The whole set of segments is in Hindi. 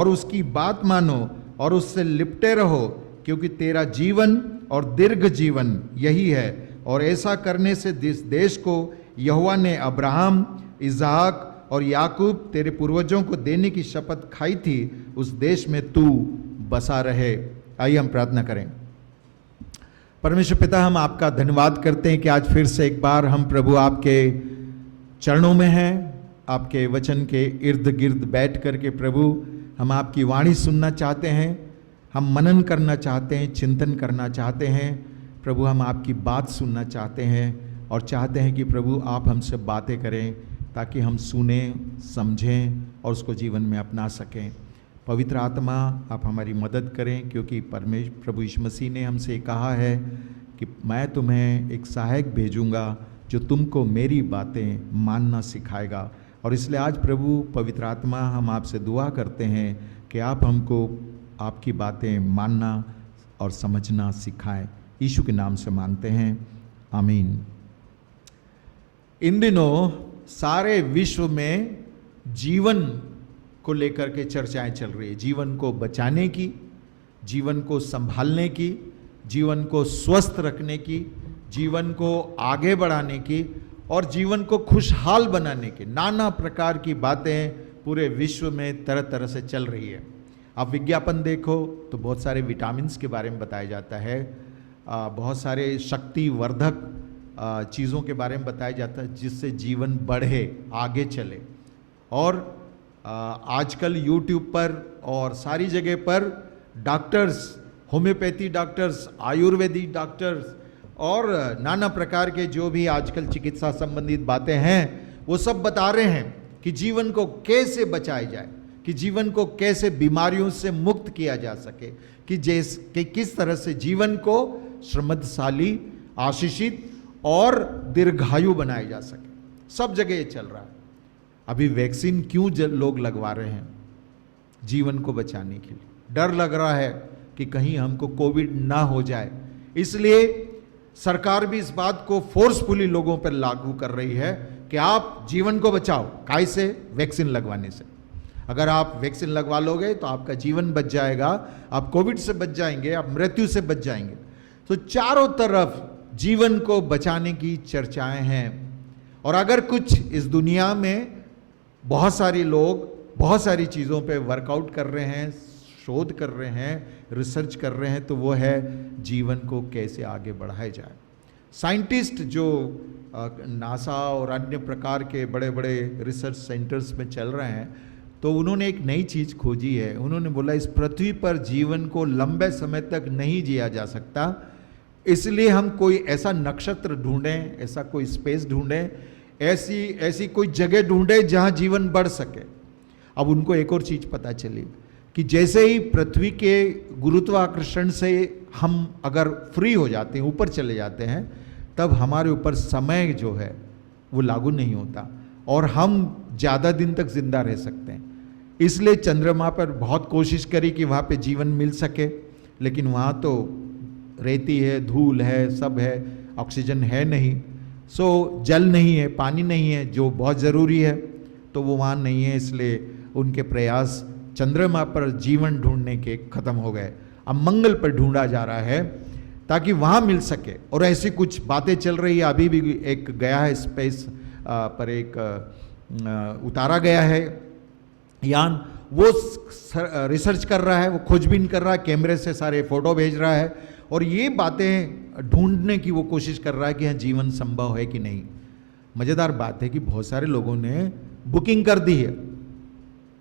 और उसकी बात मानो और उससे लिपटे रहो, क्योंकि तेरा जीवन और दीर्घ जीवन यही है। और ऐसा करने से जिस देश को यहोवा ने अब्राहम, इसहाक और याकूब तेरे पूर्वजों को देने की शपथ खाई थी, उस देश में तू बसा रहे। आइए हम प्रार्थना करें। परमेश्वर पिता, हम आपका धन्यवाद करते हैं कि आज फिर से एक बार हम प्रभु आपके चरणों में हैं, आपके वचन के इर्द गिर्द बैठ करके प्रभु हम आपकी वाणी सुनना चाहते हैं, हम मनन करना चाहते हैं, चिंतन करना चाहते हैं। प्रभु हम आपकी बात सुनना चाहते हैं और चाहते हैं कि प्रभु आप हमसे बातें करें ताकि हम सुने, समझें और उसको जीवन में अपना सकें। पवित्र आत्मा आप हमारी मदद करें, क्योंकि प्रभु यीशु मसीह ने हमसे कहा है कि मैं तुम्हें एक सहायक भेजूंगा जो तुमको मेरी बातें मानना सिखाएगा। और इसलिए आज प्रभु पवित्र आत्मा हम आपसे दुआ करते हैं कि आप हमको आपकी बातें मानना और समझना सिखाएं। यीशु के नाम से मांगते हैं, आमीन। इन दिनों सारे विश्व में जीवन को लेकर के चर्चाएं चल रही है, जीवन को बचाने की, जीवन को संभालने की, जीवन को स्वस्थ रखने की, जीवन को आगे बढ़ाने की और जीवन को खुशहाल बनाने की नाना प्रकार की बातें पूरे विश्व में तरह तरह से चल रही है। आप विज्ञापन देखो तो बहुत सारे विटामिन्स के बारे में बताया जाता है, बहुत सारे शक्तिवर्धक चीज़ों के बारे में बताया जाता है जिससे जीवन बढ़े, आगे चले। और आजकल यूट्यूब पर और सारी जगह पर doctors, homeopathy doctors, Ayurvedic doctors और नाना प्रकार के जो भी आजकल चिकित्सा संबंधित बातें हैं वो सब बता रहे हैं कि जीवन को कैसे बचाया जाए, कि जीवन को कैसे बीमारियों से मुक्त किया जा सके, कि किस तरह से जीवन को समृद्धशाली, आशीषित और दीर्घायु बनाया जा सके। सब जगह ये चल रहा है। अभी वैक्सीन क्यों लोग लगवा रहे हैं? जीवन को बचाने के लिए। डर लग रहा है कि कहीं हमको कोविड ना हो जाए, इसलिए सरकार भी इस बात को फोर्सफुली लोगों पर लागू कर रही है कि आप जीवन को बचाओ। कैसे? वैक्सीन लगवाने से। अगर आप वैक्सीन लगवा लोगे तो आपका जीवन बच जाएगा, आप कोविड से बच जाएंगे, आप मृत्यु से बच जाएंगे। तो चारों तरफ जीवन को बचाने की चर्चाएं हैं। और अगर कुछ इस दुनिया में बहुत सारे लोग बहुत सारी चीज़ों पे वर्कआउट कर रहे हैं, शोध कर रहे हैं, रिसर्च कर रहे हैं, तो वो है जीवन को कैसे आगे बढ़ाया जाए। साइंटिस्ट जो नासा और अन्य प्रकार के बड़े बड़े रिसर्च सेंटर्स में चल रहे हैं, तो उन्होंने एक नई चीज़ खोजी है। उन्होंने बोला इस पृथ्वी पर जीवन को लंबे समय तक नहीं जिया जा सकता, इसलिए हम कोई ऐसा नक्षत्र ढूंढें, ऐसा कोई स्पेस ढूंढें, ऐसी कोई जगह ढूंढें जहां जीवन बढ़ सके। अब उनको एक और चीज़ पता चली कि जैसे ही पृथ्वी के गुरुत्वाकर्षण से हम अगर फ्री हो जाते हैं, ऊपर चले जाते हैं, तब हमारे ऊपर समय जो है वो लागू नहीं होता और हम ज़्यादा दिन तक जिंदा रह सकते हैं। इसलिए चंद्रमा पर बहुत कोशिश करी कि वहाँ पे जीवन मिल सके, लेकिन वहाँ तो रेती है, धूल है, सब है, ऑक्सीजन है नहीं, सो जल नहीं है, पानी नहीं है जो बहुत ज़रूरी है, तो वो वहाँ नहीं है। इसलिए उनके प्रयास चंद्रमा पर जीवन ढूंढने के खत्म हो गए। अब मंगल पर ढूंढा जा रहा है ताकि वहाँ मिल सके। और ऐसी कुछ बातें चल रही है। अभी भी एक गया है स्पेस पर, एक उतारा गया है यान, वो रिसर्च कर रहा है, वो खोजबीन कर रहा है, कैमरे से सारे फोटो भेज रहा है और ये बातें ढूंढने की वो कोशिश कर रहा है कि हाँ जीवन संभव है कि नहीं। मज़ेदार बात है कि बहुत सारे लोगों ने बुकिंग कर दी है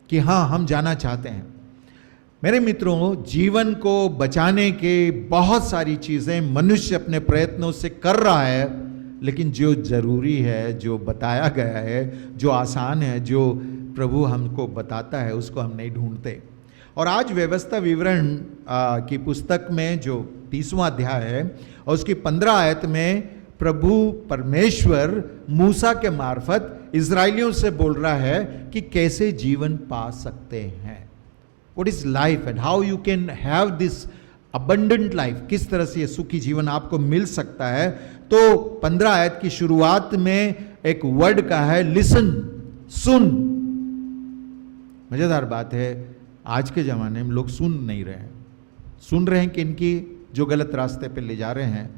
कि हाँ हम जाना चाहते हैं। मेरे मित्रों, जीवन को बचाने के बहुत सारी चीज़ें मनुष्य अपने प्रयत्नों से कर रहा है, लेकिन जो ज़रूरी है, जो बताया गया है, जो आसान है, जो प्रभु हमको बताता है, उसको हम नहीं ढूंढते। और आज व्यवस्था विवरण की पुस्तक में जो 30वां अध्याय है और उसकी 15 आयत में प्रभु परमेश्वर मूसा के मार्फत इजरायलियों से बोल रहा है कि कैसे जीवन पा सकते हैं। What is life and how you can have this abundant life, किस तरह से ये सुखी जीवन आपको मिल सकता है। तो 15 आयत की शुरुआत में एक वर्ड का है लिसन, सुन। मजेदार बात है आज के ज़माने में लोग सुन नहीं रहे हैं, सुन रहे हैं कि इनकी जो गलत रास्ते पे ले जा रहे हैं।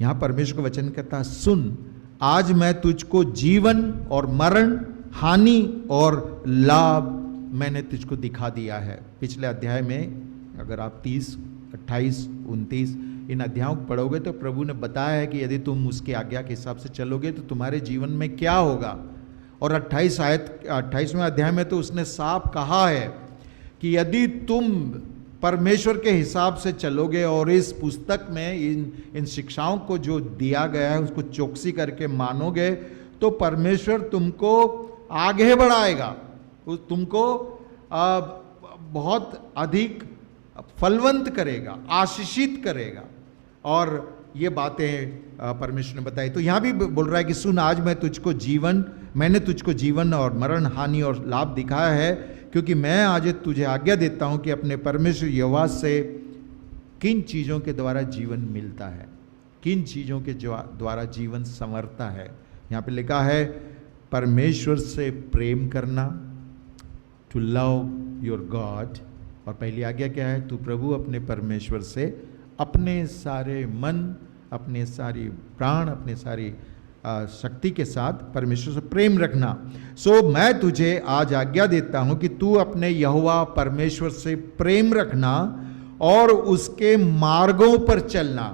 यहाँ परमेश्वर का वचन कहता है, सुन, आज मैं तुझको जीवन और मरण, हानि और लाभ मैंने तुझको दिखा दिया है। पिछले अध्याय में अगर आप 30, 28, 29 इन अध्यायों को पढ़ोगे तो प्रभु ने बताया है कि यदि तुम उसकी आज्ञा के हिसाब से चलोगे तो तुम्हारे जीवन में क्या होगा। और 28वें अध्याय में तो उसने साफ कहा है कि यदि तुम परमेश्वर के हिसाब से चलोगे और इस पुस्तक में इन शिक्षाओं को जो दिया गया है उसको चौकसी करके मानोगे तो परमेश्वर तुमको आगे बढ़ाएगा, तुमको बहुत अधिक फलवंत करेगा, आशीषित करेगा। और ये बातें परमेश्वर ने बताई। तो यहाँ भी बोल रहा है कि सुन, आज मैंने तुझको जीवन और मरण, हानि और लाभ दिखाया है, क्योंकि मैं आज तुझे आज्ञा देता हूं कि अपने परमेश्वर यहोवा से किन चीज़ों के द्वारा जीवन मिलता है, किन चीज़ों के द्वारा जीवन संवरता है। यहाँ पे लिखा है परमेश्वर से प्रेम करना, टू लव योर गॉड। और पहली आज्ञा क्या है? तू प्रभु अपने परमेश्वर से अपने सारे मन, अपने सारी प्राण, अपने सारी शक्ति के साथ परमेश्वर से प्रेम रखना। सो मैं तुझे आज आज्ञा देता हूं कि तू अपने यहोवा परमेश्वर से प्रेम रखना और उसके मार्गों पर चलना।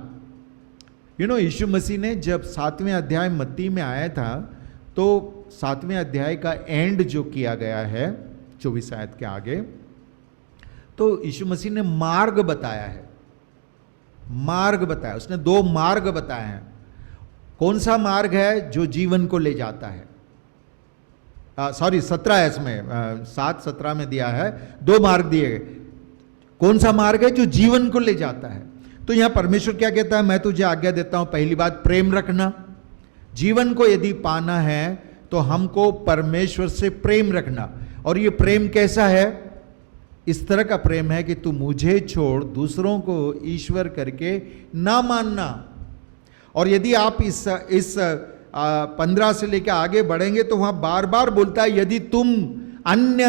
यीशु मसीह ने जब 7वें अध्याय मत्ती में आया था तो 7वें अध्याय का एंड जो किया गया है 24 आयत के आगे, तो यीशु मसीह ने मार्ग बताया है, मार्ग बताया। उसने 2 मार्ग बताए हैं। कौन सा मार्ग है? जो जीवन को ले जाता है। 17 में 7:17 में दिया है, 2 मार्ग दिए गए। कौन सा मार्ग है? जो जीवन को ले जाता है। तो यहां परमेश्वर क्या कहता है? मैं तुझे आज्ञा देता हूं, पहली बात प्रेम रखना। जीवन को यदि पाना है तो हमको परमेश्वर से प्रेम रखना। और ये प्रेम कैसा है? इस तरह का प्रेम है कि तू मुझे छोड़ दूसरों को ईश्वर करके ना मानना। और यदि आप इस 15 से लेकर आगे बढ़ेंगे तो वहां बार बार बोलता है, यदि तुम अन्य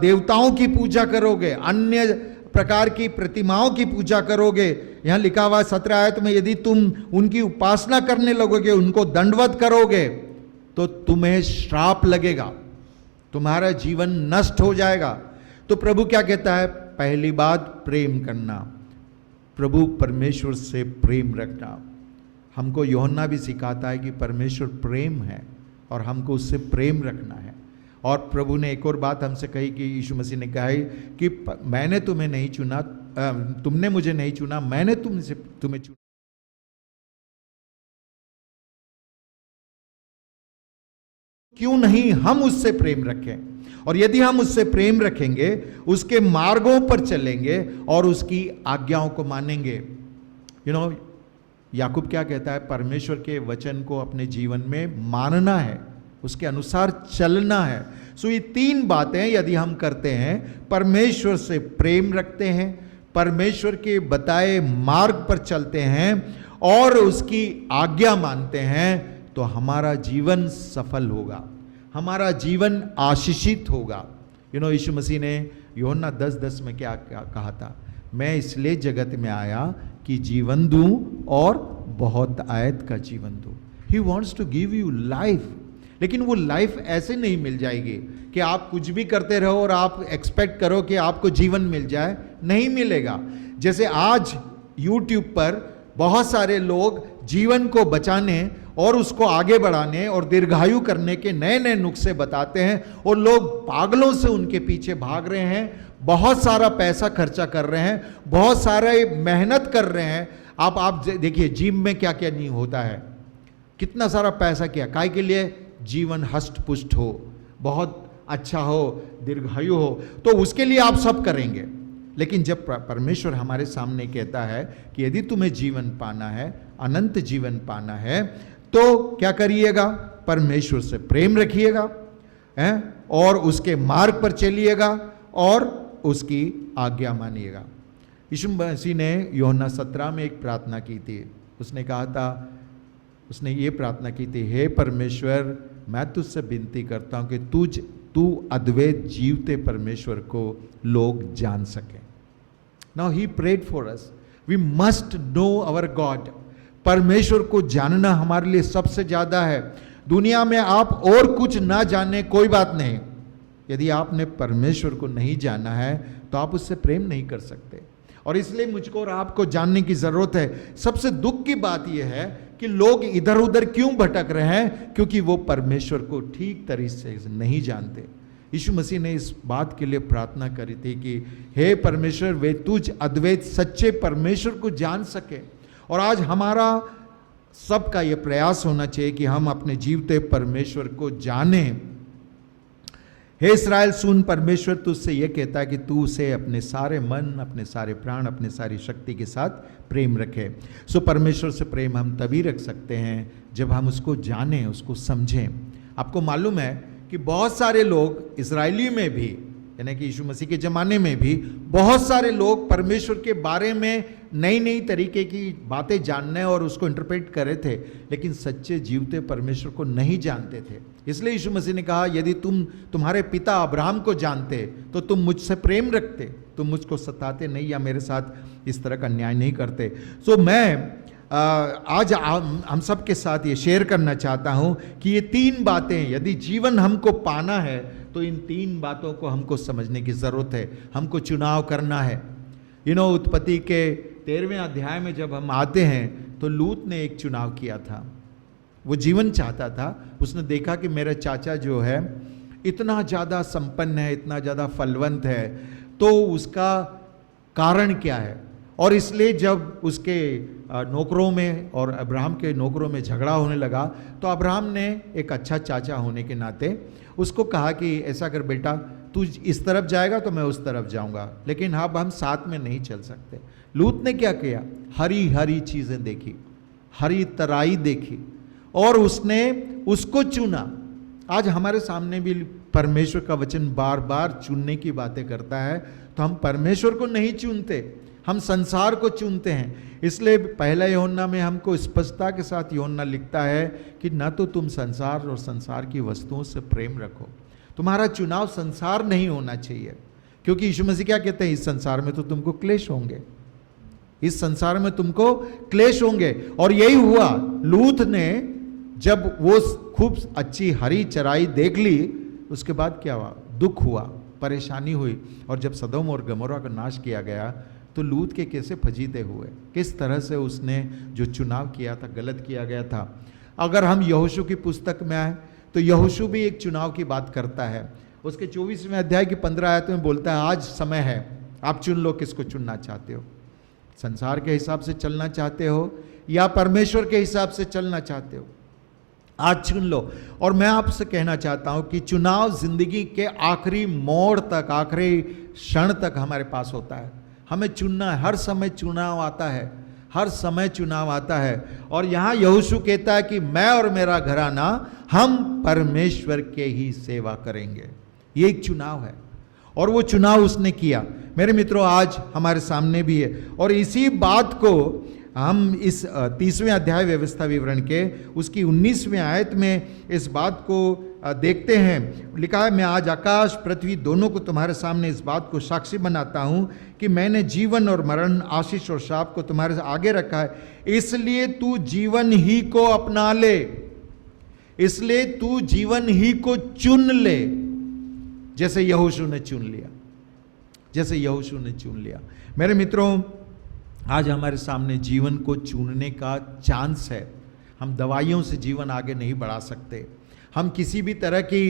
देवताओं की पूजा करोगे, अन्य प्रकार की प्रतिमाओं की पूजा करोगे, यहां लिखा हुआ 17 आयत में, यदि तुम उनकी उपासना करने लगोगे, उनको दंडवत करोगे तो तुम्हें श्राप लगेगा, तुम्हारा जीवन नष्ट हो जाएगा। तो प्रभु क्या कहता है? पहली बात प्रेम करना, प्रभु परमेश्वर से प्रेम रखना। हमको यूहन्ना भी सिखाता है कि परमेश्वर प्रेम है और हमको उससे प्रेम रखना है। और प्रभु ने एक और बात हमसे कही कि यीशु मसीह ने कहा है कि मैंने तुम्हें नहीं चुना, तुमने मुझे नहीं चुना, मैंने तुम्हें चुना। क्यों नहीं हम उससे प्रेम रखें? और यदि हम उससे प्रेम रखेंगे, उसके मार्गों पर चलेंगे और उसकी आज्ञाओं को मानेंगे। याकूब क्या कहता है? परमेश्वर के वचन को अपने जीवन में मानना है, उसके अनुसार चलना है। सो ये 3 बातें यदि हम करते हैं, परमेश्वर से प्रेम रखते हैं, परमेश्वर के बताए मार्ग पर चलते हैं और उसकी आज्ञा मानते हैं, तो हमारा जीवन सफल होगा, हमारा जीवन आशीषित होगा। यीशु मसीह ने यूहन्ना 10:10 में क्या कहा था? मैं इसलिए जगत में आया कि जीवन दूं और बहुत आयत का जीवन दूं। He wants to give you life. लेकिन वो लाइफ ऐसे नहीं मिल जाएगी कि आप कुछ भी करते रहो और आप एक्सपेक्ट करो कि आपको जीवन मिल जाए, नहीं मिलेगा। जैसे आज YouTube पर बहुत सारे लोग जीवन को बचाने और उसको आगे बढ़ाने और दीर्घायु करने के नए नए नुस्खे बताते हैं और लोग पागलों से उनके पीछे भाग रहे हैं, बहुत सारा पैसा खर्चा कर रहे हैं, बहुत सारे मेहनत कर रहे हैं। आप देखिए जिम में क्या क्या नहीं होता है, कितना सारा पैसा किया, काय के लिए? जीवन हष्ट पुष्ट हो, बहुत अच्छा हो, दीर्घायु हो, तो उसके लिए आप सब करेंगे। लेकिन जब परमेश्वर हमारे सामने कहता है कि यदि तुम्हें जीवन पाना है, अनंत जीवन पाना है, तो क्या करिएगा? परमेश्वर से प्रेम रखिएगा और उसके मार्ग पर चलिएगा और उसकी आज्ञा मानिएगा। यीशु मसीह ने यूहन्ना 17 में एक प्रार्थना की थी। उसने कहा था, उसने ये प्रार्थना की थी, हे परमेश्वर, मैं तुझसे विनती करता हूँ कि तू अद्वैत जीवते परमेश्वर को लोग जान सके। Now he prayed for us, we must know our God. परमेश्वर को जानना हमारे लिए सबसे ज्यादा है। दुनिया में आप और कुछ ना जाने कोई बात नहीं, यदि आपने परमेश्वर को नहीं जाना है तो आप उससे प्रेम नहीं कर सकते। और इसलिए मुझको और आपको जानने की जरूरत है। सबसे दुख की बात यह है कि लोग इधर उधर क्यों भटक रहे हैं, क्योंकि वो परमेश्वर को ठीक तरीके से नहीं जानते। यीशु मसीह ने इस बात के लिए प्रार्थना करी थी कि हे परमेश्वर, वे तुझ अद्वैत सच्चे परमेश्वर को जान सके। और आज हमारा सबका यह प्रयास होना चाहिए कि हम अपने जीवते परमेश्वर को जानें। हे इस्राएल सुन, परमेश्वर तुझसे यह कहता है कि तू उसे अपने सारे मन, अपने सारे प्राण, अपने सारी शक्ति के साथ प्रेम रखे। सो परमेश्वर से प्रेम हम तभी रख सकते हैं जब हम उसको जानें, उसको समझें। आपको मालूम है कि बहुत सारे लोग इजरायली में भी, यानी कि यीशु मसीह के ज़माने में भी बहुत सारे लोग परमेश्वर के बारे में नई नई तरीके की बातें जानने और उसको इंटरप्रेट कर रहे थे, लेकिन सच्चे जीवते परमेश्वर को नहीं जानते थे। इसलिए यीशु मसीह ने कहा, यदि तुम तुम्हारे पिता अब्राहम को जानते तो तुम मुझसे प्रेम रखते, तुम मुझको सताते नहीं या मेरे साथ इस तरह का न्याय नहीं करते। सो मैं आज हम सब के साथ ये शेयर करना चाहता हूँ कि ये तीन बातें, यदि जीवन हमको पाना है तो इन तीन बातों को हमको समझने की ज़रूरत है। हमको चुनाव करना है। उत्पत्ति के 13वें अध्याय में जब हम आते हैं तो लूत ने एक चुनाव किया था। वो जीवन चाहता था। उसने देखा कि मेरा चाचा जो है इतना ज़्यादा संपन्न है, इतना ज़्यादा फलवंत है, तो उसका कारण क्या है। और इसलिए जब उसके नौकरों में और अब्राहम के नौकरों में झगड़ा होने लगा तो अब्राहम ने एक अच्छा चाचा होने के नाते उसको कहा कि ऐसा कर बेटा, तू इस तरफ जाएगा तो मैं उस तरफ जाऊंगा, लेकिन अब हम साथ में नहीं चल सकते। लूत ने क्या किया, हरी हरी चीज़ें देखी, हरी तराई देखी और उसने उसको चुना। आज हमारे सामने भी परमेश्वर का वचन बार बार चुनने की बातें करता है, तो हम परमेश्वर को नहीं चुनते, हम संसार को चुनते हैं। इसलिए पहला यूहन्ना में हमको स्पष्टता के साथ यूहन्ना लिखता है कि न तो तुम संसार और संसार की वस्तुओं से प्रेम रखो। तुम्हारा चुनाव संसार नहीं होना चाहिए, क्योंकि यीशु मसीह क्या कहते हैं, इस संसार में तो तुमको क्लेश होंगे, इस संसार में तुमको क्लेश होंगे। और यही हुआ। लूत ने जब वो खूब अच्छी हरी चराई देख ली, उसके बाद क्या हुआ, दुख हुआ, परेशानी हुई। और जब सदोम और गमोरा का नाश किया गया तो लूत के कैसे फजीते हुए, किस तरह से उसने जो चुनाव किया था गलत किया गया था। अगर हम यहोशू की पुस्तक में आए तो यहोशू भी एक चुनाव की बात करता है। उसके 24वें अध्याय की 15 आयत में बोलता है, आज समय है, आप चुन लो किसको चुनना चाहते हो, संसार के हिसाब से चलना चाहते हो या परमेश्वर के हिसाब से चलना चाहते हो, आज चुन लो। और मैं आपसे कहना चाहता हूं कि चुनाव जिंदगी के आखिरी मोड़ तक, आखिरी क्षण तक हमारे पास होता है। हमें चुनना है, हर समय चुनाव आता है, हर समय चुनाव आता है। और यहां यहोशू कहता है कि मैं और मेरा घराना हम परमेश्वर के ही सेवा करेंगे। ये एक चुनाव है और वो चुनाव उसने किया। मेरे मित्रों, आज हमारे सामने भी है और इसी बात को हम इस 30वें अध्याय व्यवस्था विवरण के उसकी 19वें आयत में इस बात को देखते हैं। लिखा है, मैं आज आकाश पृथ्वी दोनों को तुम्हारे सामने इस बात को साक्षी बनाता हूं कि मैंने जीवन और मरण, आशीष और शाप को तुम्हारे आगे रखा है, इसलिए तू जीवन ही को अपना ले, इसलिए तू जीवन ही को चुन ले, जैसे यहोशू ने चुन लिया, जैसे यहोशू ने चुन लिया। मेरे मित्रों, आज हमारे सामने जीवन को चुनने का चांस है। हम दवाइयों से जीवन आगे नहीं बढ़ा सकते, हम किसी भी तरह की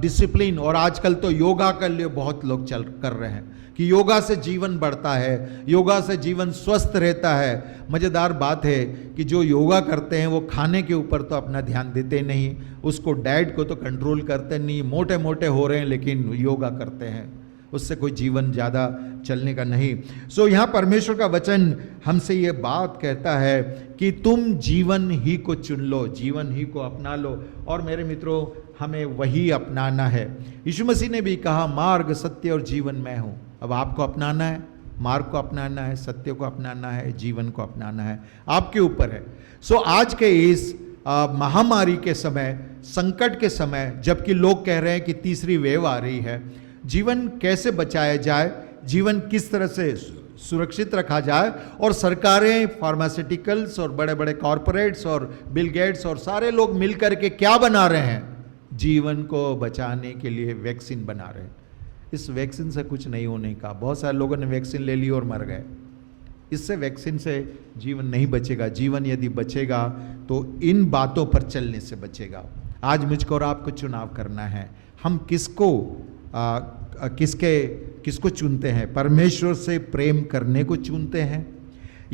डिसिप्लिन, और आजकल तो योगा के लिए बहुत लोग चल कर रहे हैं कि योगा से जीवन बढ़ता है, योगा से जीवन स्वस्थ रहता है। मज़ेदार बात है कि जो योगा करते हैं वो खाने के ऊपर तो अपना ध्यान देते नहीं, उसको डाइट को तो कंट्रोल करते नहीं, मोटे मोटे हो रहे हैं लेकिन योगा करते हैं, उससे कोई जीवन ज़्यादा चलने का नहीं। सो यहाँ परमेश्वर का वचन हमसे ये बात कहता है कि तुम जीवन ही को चुन लो, जीवन ही को अपना लो। और मेरे मित्रों, हमें वही अपनाना है। यीशु मसीह ने भी कहा, मार्ग, सत्य और जीवन मैं हूँ। अब आपको अपनाना है, मार्ग को अपनाना है, सत्य को अपनाना है, जीवन को अपनाना है, आपके ऊपर है। सो आज के इस महामारी के समय, संकट के समय, जबकि लोग कह रहे हैं कि तीसरी वेव आ रही है, जीवन कैसे बचाया जाए, जीवन किस तरह से सुरक्षित रखा जाए, और सरकारें, फार्मास्यूटिकल्स और बड़े बड़े कॉरपोरेट्स और बिल गेट्स और सारे लोग मिलकर के क्या बना रहे हैं, जीवन को बचाने के लिए वैक्सीन बना रहे हैं। इस वैक्सीन से कुछ नहीं होने का, बहुत सारे लोगों ने वैक्सीन ले ली और मर गए। इससे वैक्सीन से जीवन नहीं बचेगा। जीवन यदि बचेगा तो इन बातों पर चलने से बचेगा। आज मुझको और आपको चुनाव करना है, हम किसको चुनते हैं? परमेश्वर से प्रेम करने को चुनते हैं,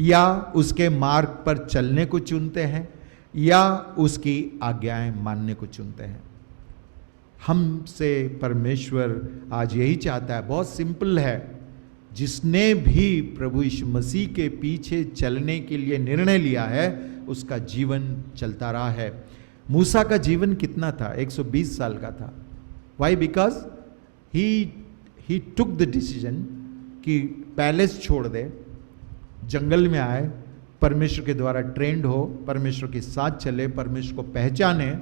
या उसके मार्ग पर चलने को चुनते हैं, या उसकी आज्ञाएं मानने को चुनते हैं? हमसे परमेश्वर आज यही चाहता है, बहुत सिंपल है। जिसने भी प्रभु यीशु मसीह के पीछे चलने के लिए निर्णय लिया है, उसका जीवन चलता रहा है। मूसा का जीवन कितना था? 120 साल का था। Why? Because he took the decision कि पैलेस छोड़ दे, जंगल में आए, परमेश्वर के द्वारा ट्रेंड हो, परमेश्वर के साथ चले, परमेश्वर को पहचाने।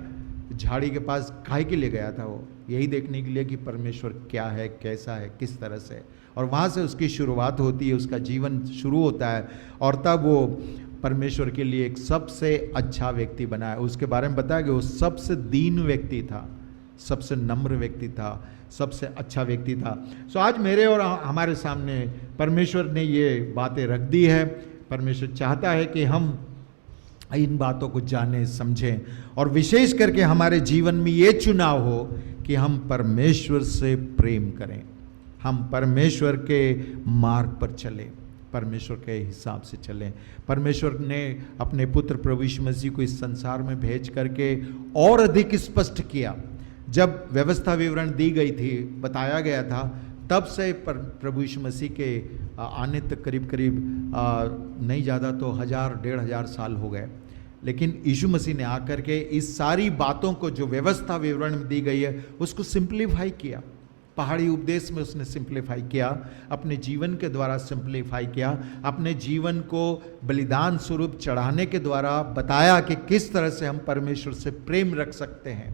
झाड़ी के पास काहे के लिए गया था? वो यही देखने के लिए कि परमेश्वर क्या है, कैसा है, किस तरह से। और वहाँ से उसकी शुरुआत होती है, उसका जीवन शुरू होता है, और तब वो परमेश्वर के लिए एक सबसे अच्छा व्यक्ति बना है। उसके बारे में बताया कि वो सबसे दीन व्यक्ति था, सबसे नम्र व्यक्ति था, सबसे अच्छा व्यक्ति था। सो आज मेरे और हमारे सामने परमेश्वर ने ये बातें रख दी है। परमेश्वर चाहता है कि हम इन बातों को जानें, समझें, और विशेष करके हमारे जीवन में ये चुनाव हो कि हम परमेश्वर से प्रेम करें, हम परमेश्वर के मार्ग पर चलें, परमेश्वर के हिसाब से चलें। परमेश्वर ने अपने पुत्र प्रभु यीशु मसीह को इस संसार में भेज करके और अधिक स्पष्ट किया। जब व्यवस्था विवरण दी गई थी, बताया गया था, तब से प्रभु यीशु मसीह के आने तक करीब करीब नहीं ज़्यादा तो 1000-1500 साल हो गए। लेकिन यीशु मसीह ने आकर के इस सारी बातों को जो व्यवस्था विवरण में दी गई है, उसको सिंप्लीफाई किया। पहाड़ी उपदेश में उसने सिंप्लीफाई किया, अपने जीवन के द्वारा सिंप्लीफाई किया, अपने जीवन को बलिदान स्वरूप चढ़ाने के द्वारा बताया कि किस तरह से हम परमेश्वर से प्रेम रख सकते हैं,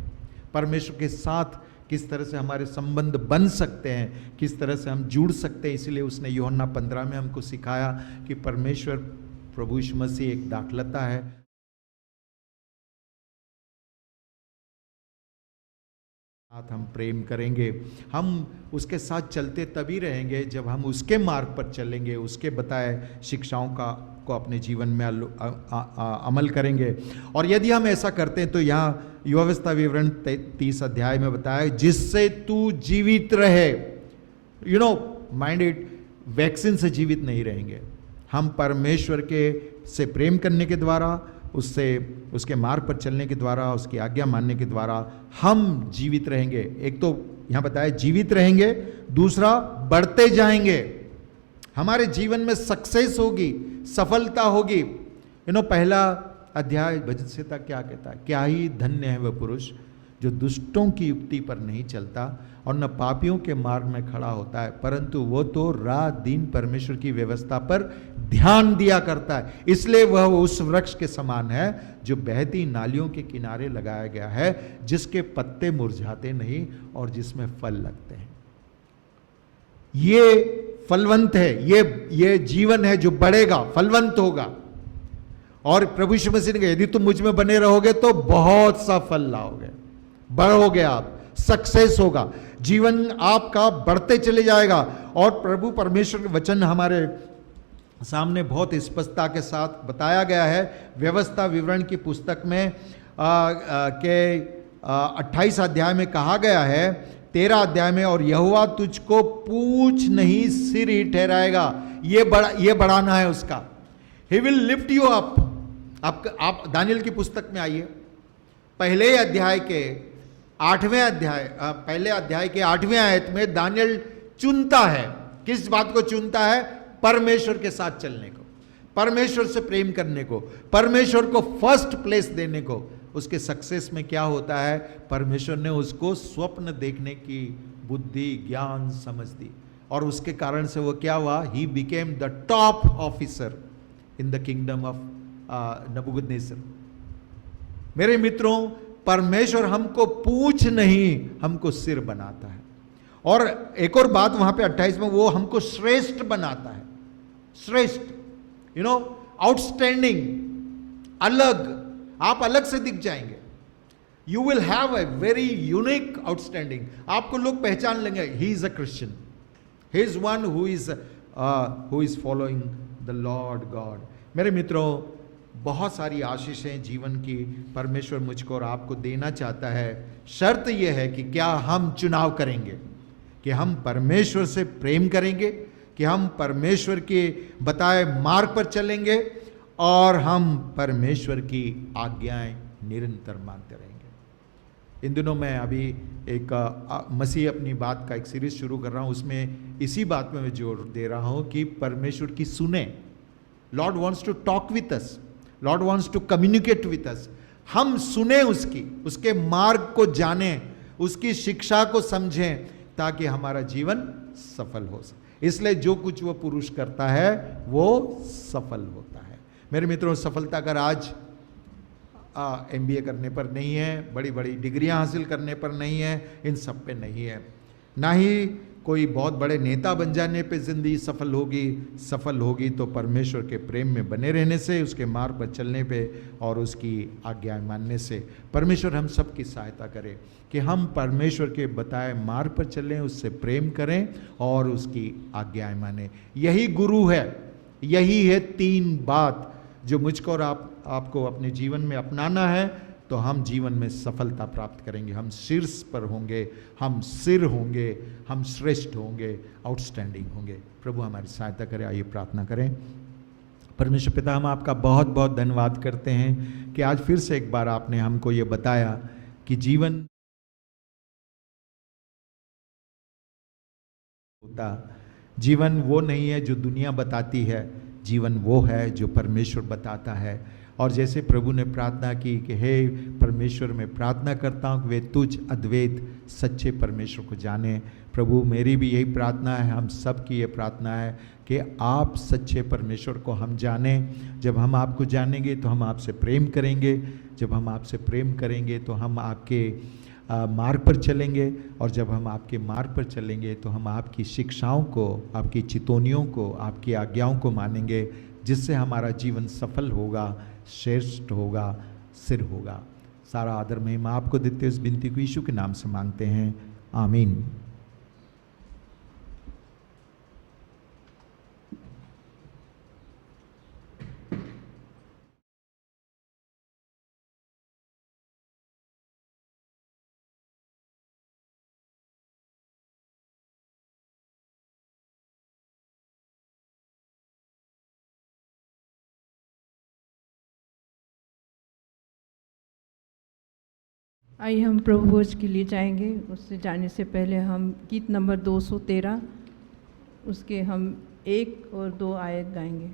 परमेश्वर के साथ किस तरह से हमारे संबंध बन सकते हैं, किस तरह से हम जुड़ सकते हैं। इसलिए उसने यूहन्ना 15 में हमको सिखाया कि परमेश्वर प्रभु यीशु मसीह एक दाखलता है, साथ हम प्रेम करेंगे। हम उसके साथ चलते तभी रहेंगे जब हम उसके मार्ग पर चलेंगे, उसके बताए शिक्षाओं को अपने जीवन में अमल करेंगे। और यदि हम ऐसा करते हैं तो यहाँ व्यवस्था विवरण 30 अध्याय में बताया, जिससे तू जीवित रहे। माइंड इट, वैक्सीन से जीवित नहीं रहेंगे हम। परमेश्वर के से प्रेम करने के द्वारा, उससे उसके मार्ग पर चलने के द्वारा, उसकी आज्ञा मानने के द्वारा हम जीवित रहेंगे। एक तो यहाँ बताया जीवित रहेंगे, दूसरा बढ़ते जाएंगे, हमारे जीवन में सक्सेस होगी, सफलता होगी। पहला अध्याय भजन संहिता क्या कहता है? क्या ही धन्य है वह पुरुष जो दुष्टों की युक्ति पर नहीं चलता और न पापियों के मार्ग में खड़ा होता है, परंतु वो तो रात दिन परमेश्वर की व्यवस्था पर ध्यान दिया करता है। इसलिए वह उस वृक्ष के समान है जो बहती नालियों के किनारे लगाया गया है, जिसके पत्ते मुरझाते नहीं और जिसमें फल लगते हैं। ये फलवंत है, ये जीवन है जो बढ़ेगा, फलवंत होगा। और प्रभु यीशु मसीह ने कहा, यदि तुम मुझ में बने रहोगे तो बहुत सा फल लाओगे, बढ़ोगे, आप सक्सेस होगा, जीवन आपका बढ़ते चले जाएगा। और प्रभु परमेश्वर के वचन हमारे सामने बहुत स्पष्टता के साथ बताया गया है। व्यवस्था विवरण की पुस्तक में के 28 अध्याय में कहा गया है, 13 अध्याय में, और यहोवा तुझको पूछ नहीं सिर ही ठहराएगा। ये बढ़ाना है उसका। He will lift you up। आप दानियल की पुस्तक में आइए, पहले अध्याय के 8वें अध्याय, पहले अध्याय के 8वें आयत में दानियल चुनता है। किस बात को चुनता है? परमेश्वर के साथ चलने को, परमेश्वर से प्रेम करने को, परमेश्वर को फर्स्ट प्लेस देने को। उसके सक्सेस में क्या होता है? परमेश्वर ने उसको स्वप्न देखने की बुद्धि, ज्ञान, समझ दी, और उसके कारण से वो क्या हुआ? He became the top officer in the kingdom of Nebuchadnezzar. मेरे मित्रों, परमेश्वर हमको पूंछ नहीं, हमको सिर बनाता है। और एक और बात वहां पे 28 में, वो हमको श्रेष्ठ बनाता है। श्रेष्ठ, आउटस्टैंडिंग, अलग, आप अलग से दिख जाएंगे। You will have a very unique outstanding. आपको लोग पहचान लेंगे, he is a Christian, he is one who is following the Lord God. मेरे मित्रों, बहुत सारी आशीषें जीवन की परमेश्वर मुझको और आपको देना चाहता है। शर्त यह है कि क्या हम चुनाव करेंगे, कि हम परमेश्वर से प्रेम करेंगे, कि हम परमेश्वर के बताए मार्ग पर चलेंगे और हम परमेश्वर की आज्ञाएं निरंतर मानते रहेंगे। इन दिनों मैं अभी एक मसीह अपनी बात का एक सीरीज शुरू कर रहा हूं, उसमें इसी बात में मैं जोर दे रहा हूं कि परमेश्वर की सुने। Lord wants to talk with us, Lord wants to communicate with us. हम सुने उसके मार्ग को जानें, उसकी शिक्षा को समझें, ताकि हमारा जीवन सफल हो सके। इसलिए जो कुछ वो पुरुष करता है वो सफल होता है। मेरे मित्रों, सफलता का राज MBA करने पर नहीं है, बड़ी बड़ी डिग्रियां हासिल करने पर नहीं है, इन सब पे नहीं है। ना ही कोई बहुत बड़े नेता बन जाने पे जिंदगी सफल होगी। सफल होगी तो परमेश्वर के प्रेम में बने रहने से, उसके मार्ग पर चलने पे और उसकी आज्ञाएं मानने से। परमेश्वर हम सब की सहायता करे कि हम परमेश्वर के बताए मार्ग पर चलें, उससे प्रेम करें और उसकी आज्ञाएं माने। यही गुरु है, यही है 3 बात जो मुझको और आपको अपने जीवन में अपनाना है, तो हम जीवन में सफलता प्राप्त करेंगे। हम शीर्ष पर होंगे, हम सिर होंगे, हम श्रेष्ठ होंगे, आउटस्टैंडिंग होंगे। प्रभु हमारी सहायता करे। आइए प्रार्थना करें। परमेश्वर पिता, हम आपका बहुत बहुत धन्यवाद करते हैं कि आज फिर से एक बार आपने हमको ये बताया कि जीवन होता, जीवन वो नहीं है जो दुनिया बताती है, जीवन वो है जो परमेश्वर बताता है। और जैसे प्रभु ने प्रार्थना की कि हे परमेश्वर, मैं प्रार्थना करता हूँ कि वे तुझ अद्वैत सच्चे परमेश्वर को जाने। प्रभु, मेरी भी यही प्रार्थना है, हम सब की ये प्रार्थना है कि आप सच्चे परमेश्वर को हम जानें। जब हम आपको जानेंगे तो हम आपसे प्रेम करेंगे, जब हम आपसे प्रेम करेंगे तो हम आपके मार्ग पर चलेंगे, और जब हम आपके मार्ग पर चलेंगे तो हम आपकी शिक्षाओं को, आपकी चितौनियों को, आपकी आज्ञाओं को मानेंगे, जिससे हमारा जीवन सफल होगा, श्रेष्ठ होगा, सिर होगा। सारा आदर महिमा आपको देते इस विनती को यीशु के नाम से मांगते हैं, आमीन। आइए हम प्रभु भोज के लिए जाएंगे। उससे जाने से पहले हम गीत नंबर 213, उसके हम 1 और 2 आयत गाएंगे।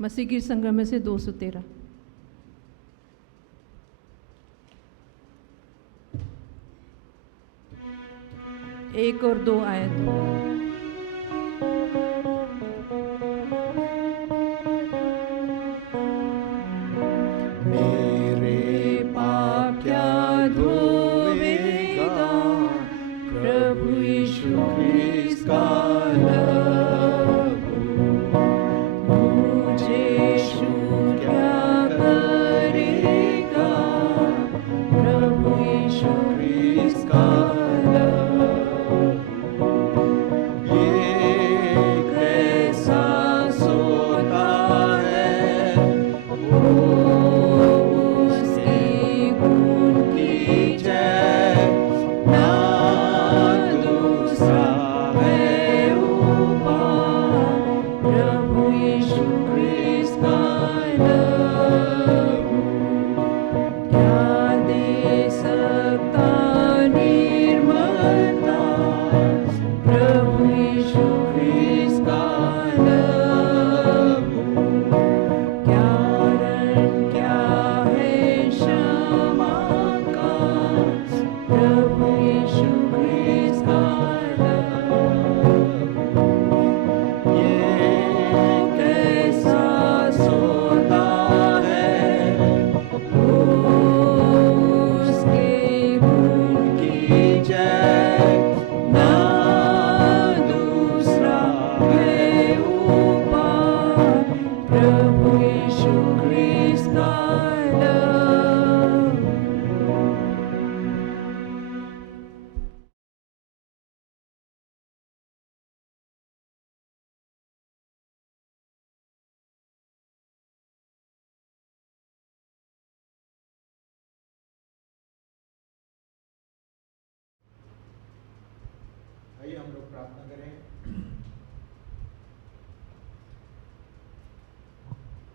मसीह गीत संग्रह में से 213। एक और 2 आयत। मेरे पाप क्या धोएगा, प्रभु यीशु ख्रीस्त का लहू मुझे शुद्ध क्या करेगा, प्रभु यीशु ख्रीस्त का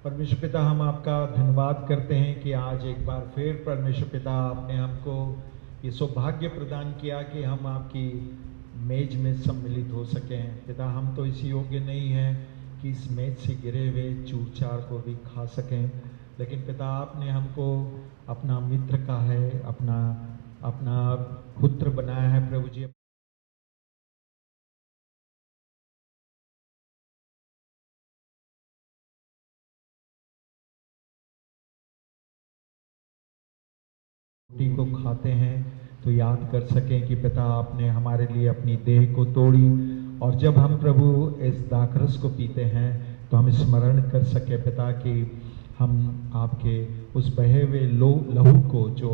परमेश्वर पिता, हम आपका धन्यवाद करते हैं कि आज एक बार फिर परमेश्वर पिता आपने हमको ये सौभाग्य प्रदान किया कि हम आपकी मेज में सम्मिलित हो सकें। पिता, हम तो इस योग्य नहीं हैं कि इस मेज से गिरे हुए चूर चार को भी खा सकें, लेकिन पिता आपने हमको अपना मित्र का है, अपना अपना पुत्र बनाया है प्रभु जी। रोटी को खाते हैं तो याद कर सकें कि पिता आपने हमारे लिए अपनी देह को तोड़ी, और जब हम प्रभु इस दाखरस को पीते हैं तो हम स्मरण कर सके पिता कि हम आपके उस बहे हुए लहू को जो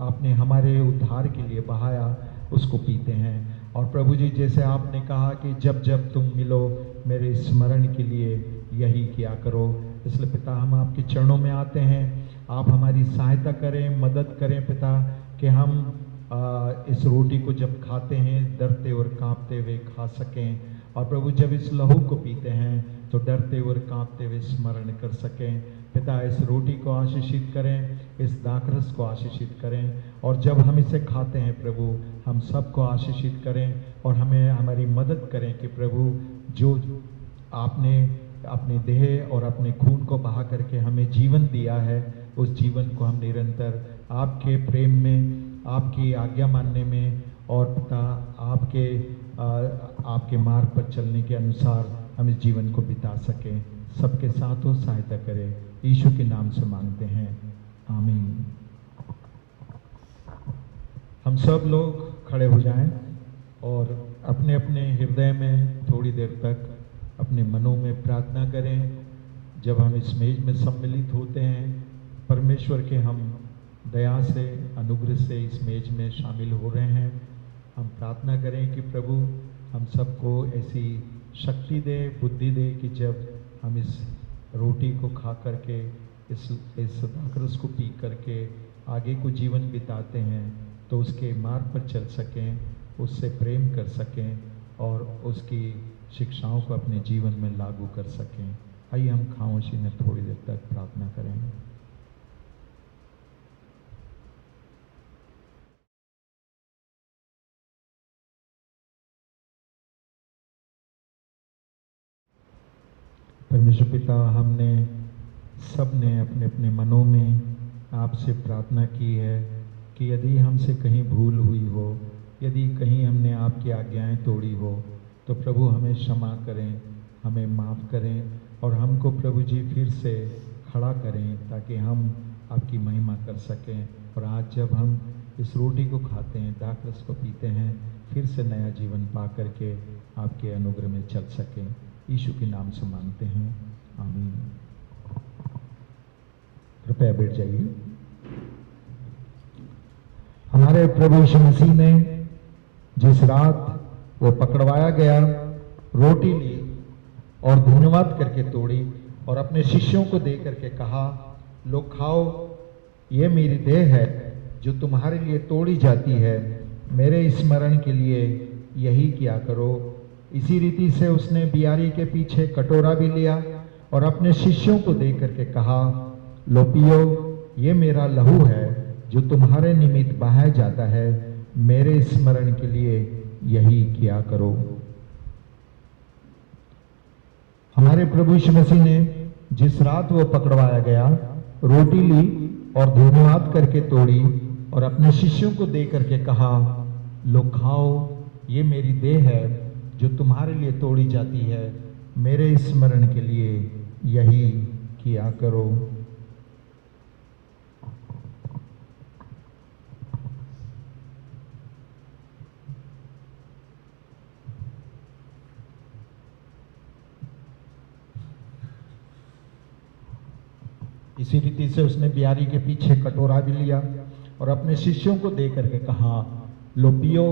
आपने हमारे उद्धार के लिए बहाया उसको पीते हैं। और प्रभु जी, जैसे आपने कहा कि जब जब तुम मिलो मेरे स्मरण के लिए यही किया करो, इसलिए पिता हम आपके चरणों में आते हैं। आप हमारी सहायता करें, मदद करें पिता, कि हम इस रोटी को जब खाते हैं डरते और कांपते हुए खा सकें, और प्रभु जब इस लहू को पीते हैं तो डरते और कांपते हुए स्मरण कर सकें। पिता, इस रोटी को आशीषित करें, इस दाखरस को आशीषित करें, और जब हम इसे खाते हैं प्रभु हम सबको आशीषित करें, और हमें हमारी मदद करें कि प्रभु जो आपने अपने देह और अपने खून को बहा करके हमें जीवन दिया है, उस जीवन को हम निरंतर आपके प्रेम में, आपकी आज्ञा मानने में, और पिता आपके मार्ग पर चलने के अनुसार हम इस जीवन को बिता सकें। सबके साथ हो सहायता करें, यीशु के नाम से मांगते हैं, आमीन। हम सब लोग खड़े हो जाएं और अपने अपने हृदय में थोड़ी देर तक अपने मनों में प्रार्थना करें। जब हम इस मेज में सम्मिलित होते हैं, परमेश्वर के हम दया से, अनुग्रह से इस मेज में शामिल हो रहे हैं। हम प्रार्थना करें कि प्रभु हम सबको ऐसी शक्ति दे, बुद्धि दे कि जब हम इस रोटी को खा करके, इस दाखरस को पी करके आगे को जीवन बिताते हैं तो उसके मार्ग पर चल सकें, उससे प्रेम कर सकें और उसकी शिक्षाओं को अपने जीवन में लागू कर सकें। आइए हम खामोशी में थोड़ी देर तक प्रार्थना करें। परमेश्वर पिता, हमने सब ने अपने अपने मनों में आपसे प्रार्थना की है कि यदि हमसे कहीं भूल हुई हो, यदि कहीं हमने आपकी आज्ञाएं तोड़ी हो, तो प्रभु हमें क्षमा करें, हमें माफ़ करें, और हमको प्रभु जी फिर से खड़ा करें ताकि हम आपकी महिमा कर सकें। और आज जब हम इस रोटी को खाते हैं, दाखरस को पीते हैं, फिर से नया जीवन पा करके आपके अनुग्रह में चल सकें। यीशु के नाम से मांगते हैं, आमीन। कृपया बैठ जाइए। हमारे प्रभु यीशु मसीह ने जिस रात वो पकड़वाया गया, रोटी ली और धन्यवाद करके तोड़ी और अपने शिष्यों को दे करके कहा, लो खाओ, ये मेरी देह है जो तुम्हारे लिए तोड़ी जाती है, मेरे स्मरण के लिए यही किया करो। इसी रीति से उसने बियारी के पीछे कटोरा भी लिया और अपने शिष्यों को दे करके कहा, लो पियो, ये मेरा लहू है जो तुम्हारे निमित्त बहाया जाता है, मेरे स्मरण के लिए यही किया करो। हमारे प्रभु यीशु मसीह ने जिस रात वो पकड़वाया गया, रोटी ली और धन्यवाद करके तोड़ी और अपने शिष्यों को दे करके कहा, लो खाओ, ये मेरी देह है जो तुम्हारे लिए तोड़ी जाती है, मेरे स्मरण के लिए यही किया करो। इसी रीति से उसने बियारी के पीछे कटोरा भी लिया और अपने शिष्यों को दे करके कहा, लो पियो,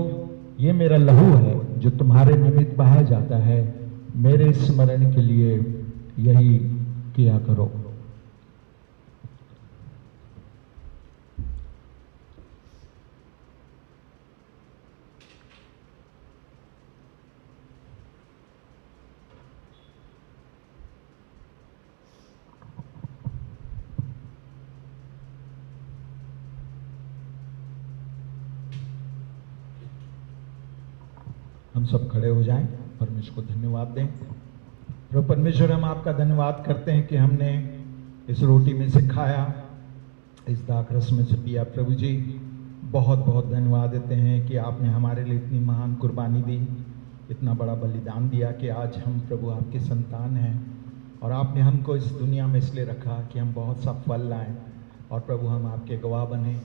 ये मेरा लहू है जो तुम्हारे निमित्त बहाया जाता है, मेरे स्मरण के लिए यही किया करो। हम सब खड़े हो जाएं, परमेश्वर को धन्यवाद दें। प्रभु परमेश्वर, हम आपका धन्यवाद करते हैं कि हमने इस रोटी में से खाया, इस दाखरस में से पिया। प्रभु जी, बहुत बहुत धन्यवाद देते हैं कि आपने हमारे लिए इतनी महान कुर्बानी दी, इतना बड़ा बलिदान दिया कि आज हम प्रभु आपके संतान हैं। और आपने हमको इस दुनिया में इसलिए रखा कि हम बहुत सा फल लाएं और प्रभु हम आपके गवाह बने।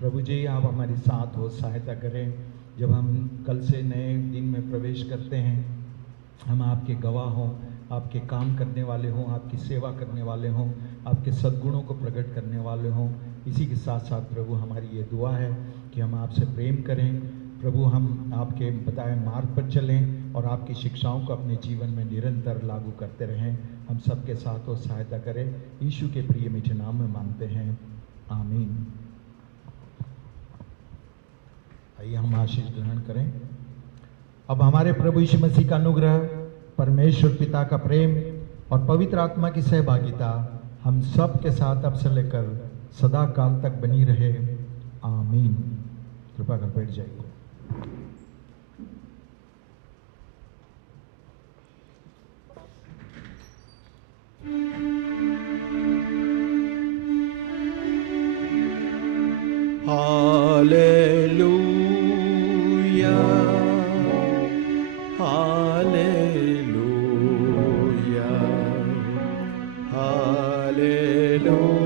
प्रभु जी, आप हमारे साथ हो, सहायता करें। जब हम कल से नए दिन में प्रवेश करते हैं, हम आपके गवाह हों, आपके काम करने वाले हों, आपकी सेवा करने वाले हों, आपके सद्गुणों को प्रकट करने वाले हों। इसी के साथ साथ प्रभु हमारी ये दुआ है कि हम आपसे प्रेम करें। प्रभु, हम आपके बताए मार्ग पर चलें और आपकी शिक्षाओं को अपने जीवन में निरंतर लागू करते रहें। हम सबके साथ वो सहायता करें। यीशु के प्रिय मीठे नाम में मांगते हैं, आमीन। आइए हम आशीष ग्रहण करें। अब हमारे प्रभु यीशु मसीह का अनुग्रह, परमेश्वर पिता का प्रेम और पवित्र आत्मा की सहभागिता हम सब के साथ अब से लेकर सदा काल तक बनी रहे, आमीन। कृपा कर बैठ जाइए। Hallelujah, hallelujah, hallelujah.